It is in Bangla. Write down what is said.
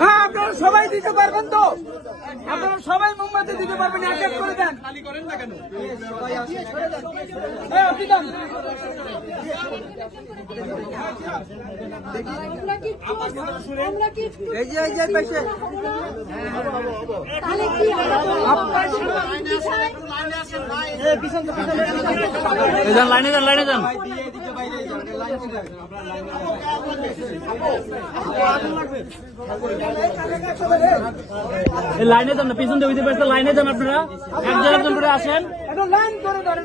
হ্যাঁ, আপনারা সবাই দিতে পারবেন তো? আপনারা সবাই মোমবাতি দিতে পারবেন? এক এক করে দেন। আপনি দেন। লাইনে যান, লাইনে যান, লাইনে যান না, পিছন দিয়ে লাইনে যান। আপনারা একজন একজন করে আসেন। লাইন করে ধরেন।